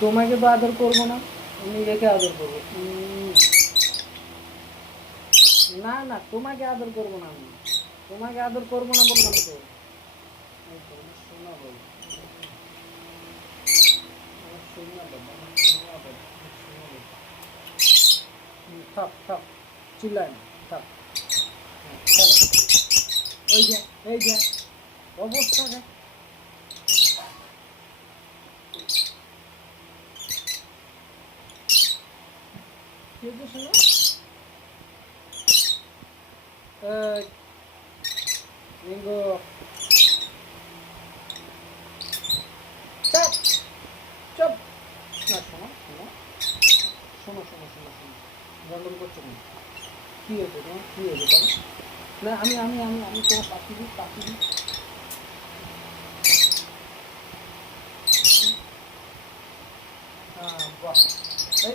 তোমাকে তো আদর করবো না, আমি রেখে আদর করবো। না না, তোমাকে আদর করবো না, আমি তোমাকে আদর করবো না বললাম তো। শোনা বল, শোনা বাবা, শোনা বাবা, শোনা বাবা। থাক থাক, চিল্লায় না, থাক। চলো, এই যে, এই যে অবস্থা দেখ। কি হচ্ছে শোনো, রিঙ্গো, চাপ, চুপ। না শোনো শোনো, শোনো শোনো শোনো শোনো, গন্ডল করছো না। কী হয়েছে তোমার, কী হয়েছে বলো? না আমি আমি আমি আমি তোমার পাখি দিই, পাখি দিই। হ্যাঁ বাহ, এই